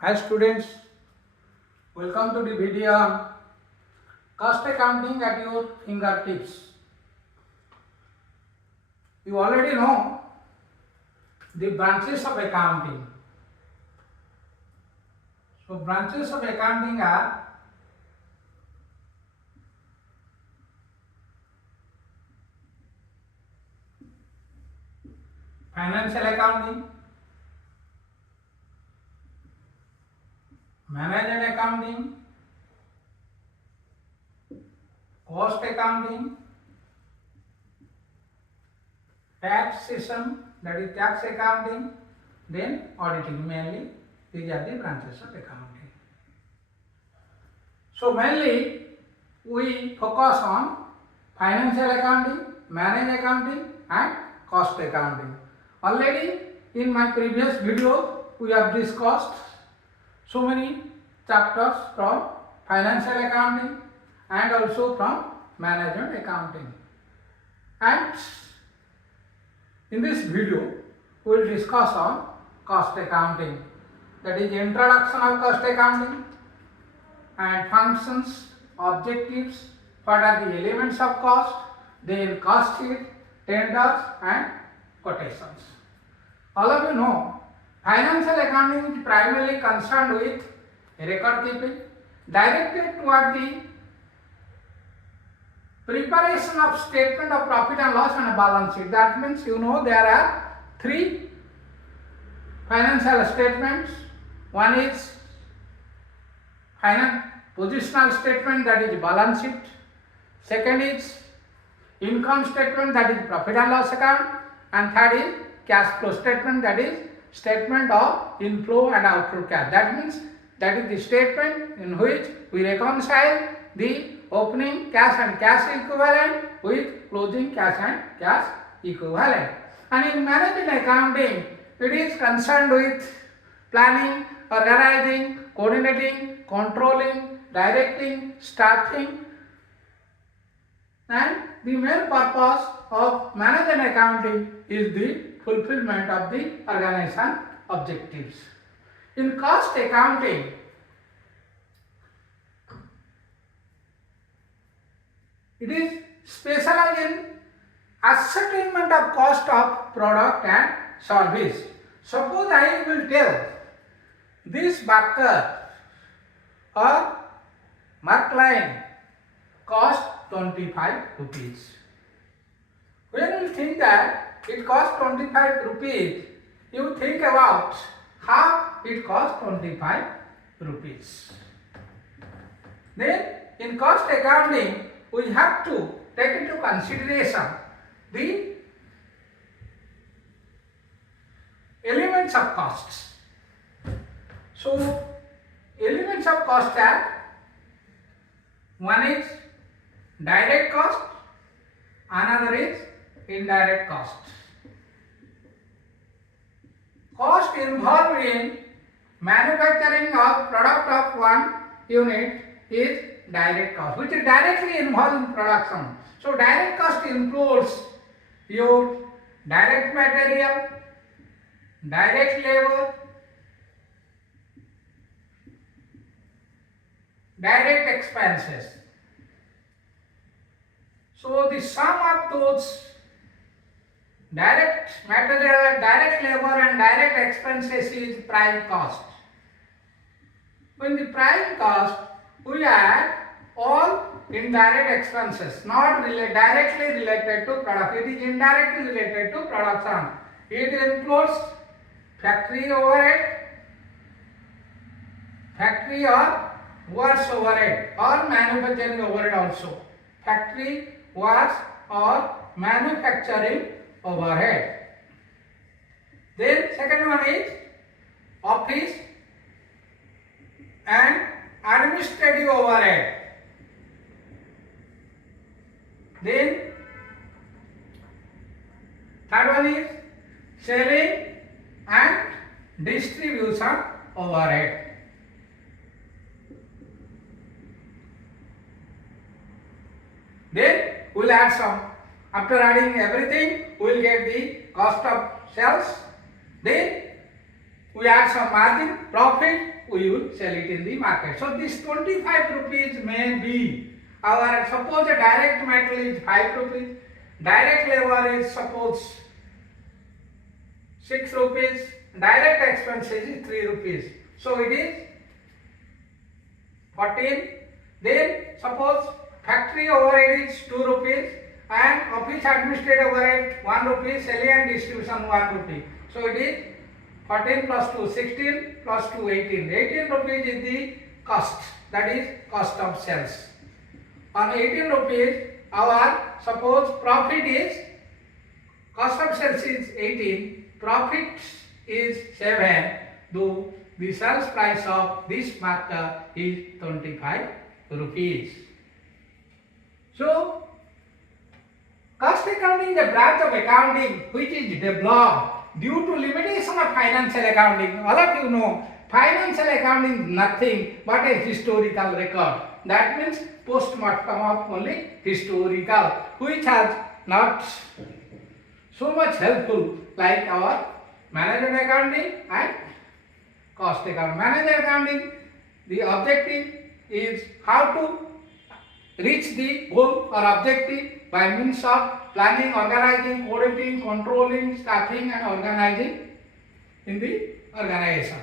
Hi students, welcome to the video on cost accounting at your fingertips. You already know the branches of accounting. So branches of accounting are financial accounting, management accounting, cost accounting, taxation, that is tax accounting, then auditing. Mainly these are the branches of accounting. So mainly we focus on financial accounting, management accounting and cost accounting. Already in my previous video we have discussed so many chapters from financial accounting and also from management accounting. And in this video we will discuss on cost accounting, that is introduction of cost accounting and functions, objectives, what are the elements of cost, then cost sheet, tenders and quotations. All of you know financial accounting is primarily concerned with record keeping, directed toward the preparation of statement of profit and loss and a balance sheet. That means you know there are three financial statements. One is positional statement, that is balance sheet. Second is income statement, that is profit and loss account. And third is cash flow statement, that is statement of inflow and outflow cash. That means that is the statement in which we reconcile the opening cash and cash equivalent with closing cash and cash equivalent. And in management accounting, it is concerned with planning, organizing, coordinating, controlling, directing, staffing, and the main purpose of management accounting is the fulfillment of the organization objectives. In cost accounting, it is specialized in ascertainment of cost of product and service. Suppose I will tell this burger or Markline cost 25 rupees. When you think that it costs 25 rupees, you think about how it costs 25 rupees. Then in cost accounting, we have to take into consideration the elements of costs. So elements of cost are, one is direct cost, another is indirect cost. Cost involved in manufacturing of product of one unit is direct cost, which is directly involved in production. So direct cost includes your direct material, direct labor, direct expenses. So the sum of those direct material, direct labor and direct expenses is prime cost. In the prime cost, we add all indirect expenses, not directly related to product. It is indirectly related to production. It includes factory overhead, factory or works overhead or manufacturing overhead also. Factory, works or manufacturing overhead. Then second one is office and administrative overhead. Then third one is selling and distribution overhead. Then we will add some. After adding everything, we will get the cost of sales. Then we add some margin, profit, we will sell it in the market. So this 25 rupees may be our, suppose the direct material is 5 rupees, direct labor is suppose 6 rupees, direct expenses is 3 rupees. So it is 14. Then suppose factory overhead is 2 rupees and office administrative overhead 1 rupee, selling and distribution 1 rupee. So it is 14 plus 2, 16 plus 2, 18. 18 rupees is the cost, that is cost of sales. On 18 rupees, our suppose profit is, cost of sales is 18, profit is 7, though the sales price of this marker is 25 rupees. So, cost accounting is a branch of accounting which is developed due to limitation of financial accounting. All of you know, financial accounting is nothing but a historical record. That means post-mortem of only historical, which has not so much helpful like our management accounting and cost accounting. Management accounting, the objective is how to reach the goal or objective by means of planning, organizing, auditing, controlling, staffing and organizing in the organization.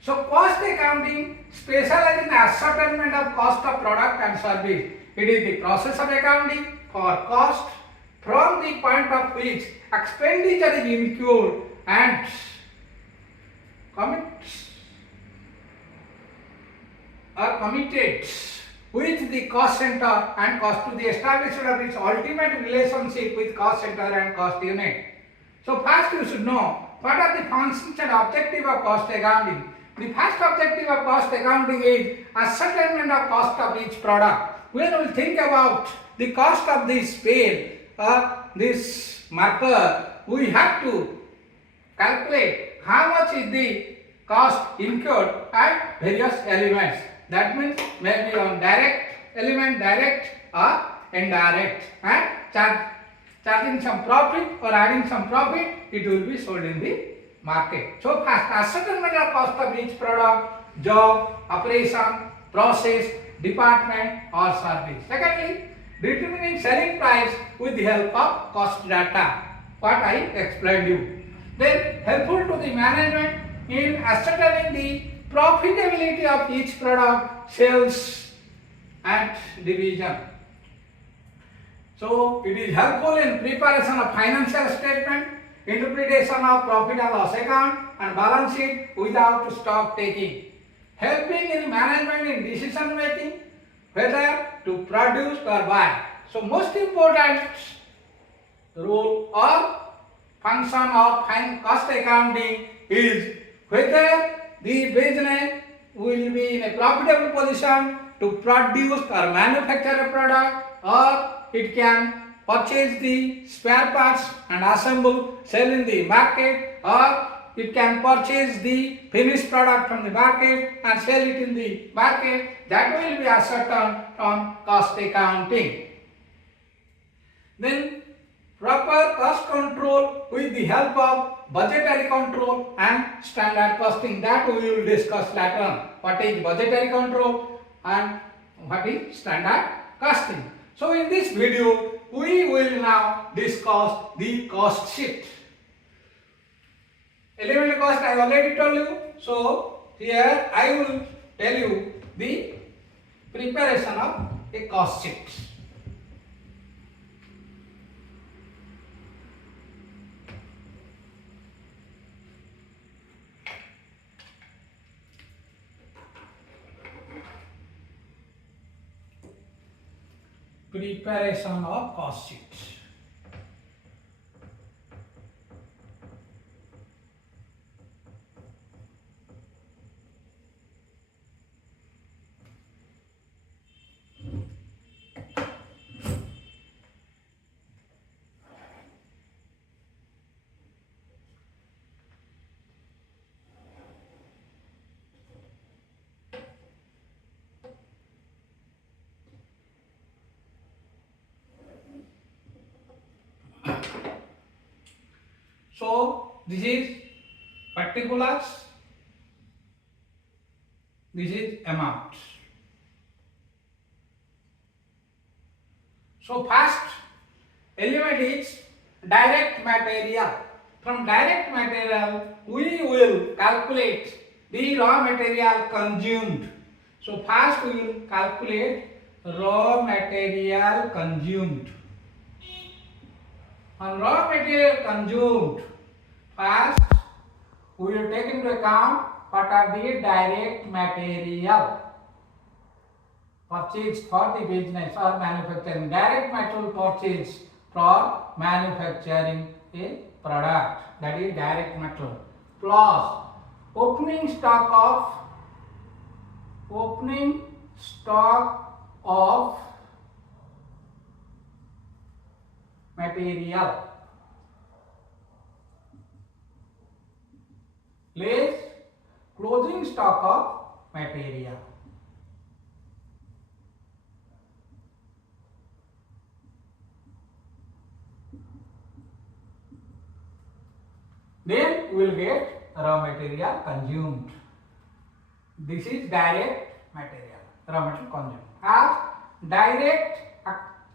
So cost accounting specializes in ascertainment of cost of product and service. It is the process of accounting for cost from the point of which expenditure is incurred and committed with the cost center and cost to the establishment of its ultimate relationship with cost center and cost unit. So first you should know what are the functions and objective of cost accounting. The first objective of cost accounting is ascertainment of cost of each product. When we think about the cost of this pen or this marker, we have to calculate how much is the cost incurred at various elements. That means maybe on direct element, direct or indirect, and charging some profit or adding some profit, it will be sold in the market. So first, ascertainment of cost of each product, job, operation, process, department or service. Secondly, determining selling price with the help of cost data, what I explained you. Then helpful to the management in ascertaining the profitability of each product, sales and division. So it is helpful in preparation of financial statement, interpretation of profit and loss account and balance sheet without stock taking. Helping in management in decision making, whether to produce or buy. So most important role or function of cost accounting is whether the business will be in a profitable position to produce or manufacture a product, or it can purchase the spare parts and assemble, sell in the market, or it can purchase the finished product from the market and sell it in the market. That will be ascertained from cost accounting. Then proper cost control with the help of budgetary control and standard costing, that we will discuss later on. What is budgetary control and what is standard costing. So in this video we will now discuss the cost sheet. Elemental cost I already told you. So here I will tell you the preparation of a cost sheet. Preparation of cost sheet. So this is particulars, this is amount. So first element is direct material. From direct material we will calculate the raw material consumed. So first we will calculate raw material consumed. On raw material consumed, first we will take into account what are the direct material purchased for the business or manufacturing. Direct material purchased for manufacturing a product, that is direct material, plus opening stock of material less closing stock of material. Then we will get raw material consumed. This is direct material, raw material consumed. As direct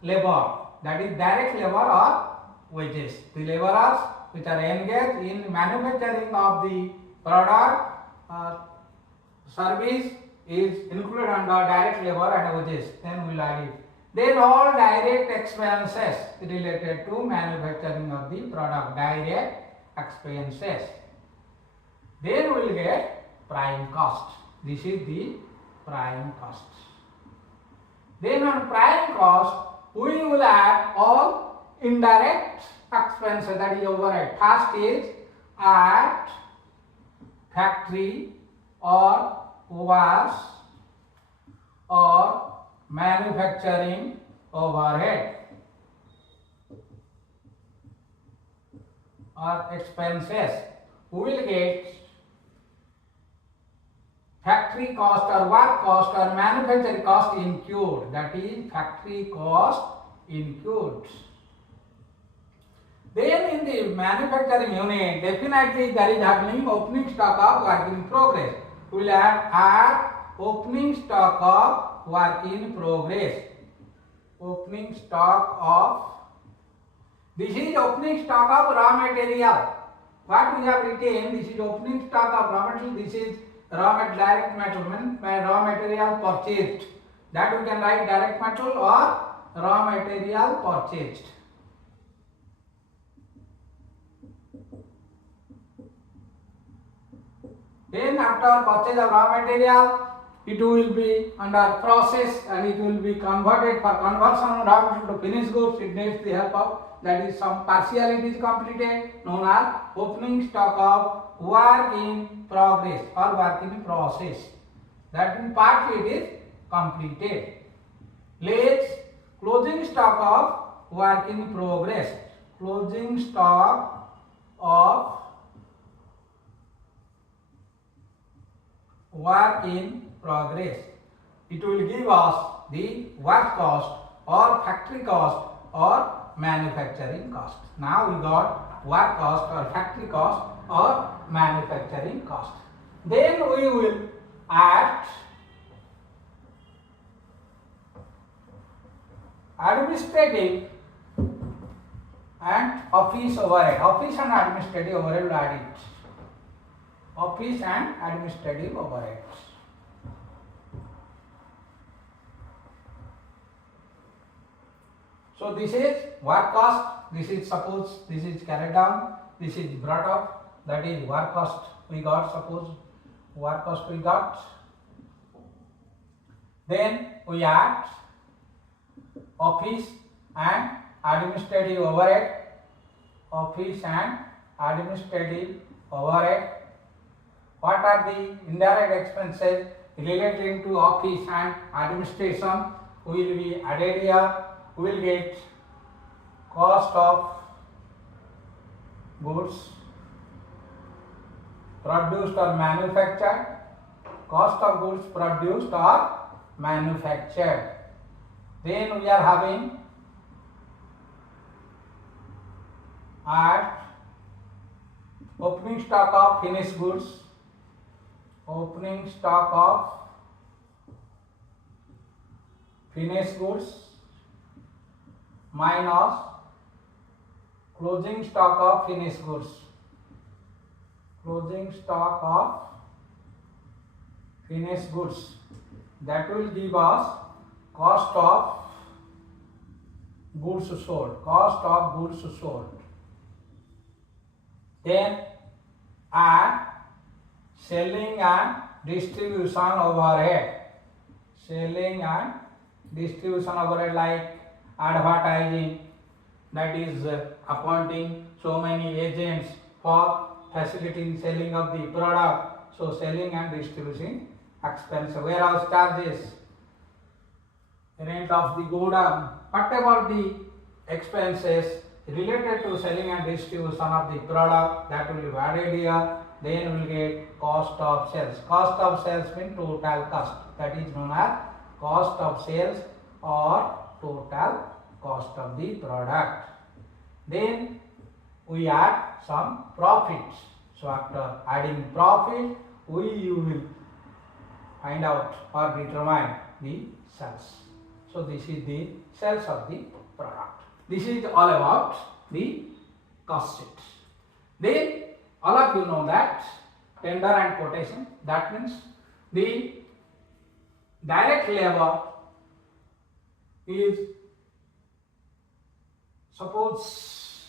labor, that is direct labor or wages. The laborers which are engaged in manufacturing of the product or service is included under direct labor and wages. Then we will add it. Then all direct expenses related to manufacturing of the product, direct expenses. Then we will get prime cost. This is the prime cost. Then on prime cost we will add all indirect expenses, that is overhead. First is at factory or warehouse or manufacturing overhead or expenses. We will get factory cost or work cost or manufacturing cost incurred, that is factory cost incurred. Then in the manufacturing unit, definitely there is happening opening stock of work in progress. We will add opening stock of work in progress. Opening stock of, this is opening stock of raw material. What we have written, this is opening stock of raw material, this is direct material, raw material purchased. That we can write direct material or raw material purchased. Then after purchase of raw material, it will be under process and it will be converted. For conversion of raw material to finished goods, it needs the help of, that is some partiality is completed, known as opening stock of work in progress or work in process. That in partly it is completed. Let's closing stock of work in progress. Closing stock of work in progress. It will give us the work cost or factory cost or manufacturing cost. Now we got work cost or factory cost or manufacturing cost. Then we will add administrative and office overhead. Office and administrative overhead will add it. Office and administrative overheads. So this is work cost. This is, suppose this is carried down, this is brought up, that is work cost we got, suppose work cost we got. Then we add office and administrative overhead. Office and administrative overhead. What are the indirect expenses relating to office and administration will be added here. We will get cost of goods produced or manufactured, cost of goods produced or manufactured. Then we are having at opening stock of finished goods, opening stock of finished goods minus closing stock of finished goods, closing stock of finished goods, that will give us cost of goods sold, cost of goods sold. Then add selling and distribution overhead, selling and distribution overhead like advertising, that is appointing so many agents for facilitating selling of the product. So selling and distribution expense, warehouse charges, rent of the godown, whatever the expenses related to selling and distribution of the product, that will be added here. Then we will get cost of sales. Cost of sales means total cost, that is known as cost of sales or total cost of the product. Then we add some profits. So after adding profit, we will find out or determine the sales. So this is the sales of the product. This is all about the cost sheet. Then all of you know that tender and quotation, that means the direct labor is, suppose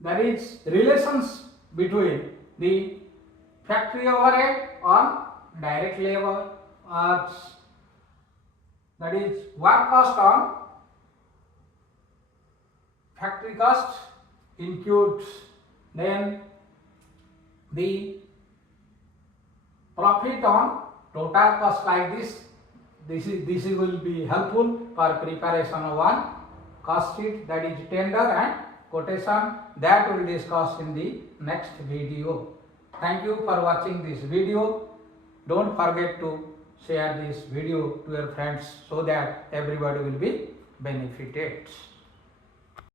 there is relations between the factory overhead or direct labor, or that is work cost on factory cost includes, then the profit on total cost like this. This will be helpful for preparation of one cost sheet, that is tender and quotation, that we will discuss in the next video. Thank you for watching this video. Don't forget to share this video to your friends so that everybody will be benefited.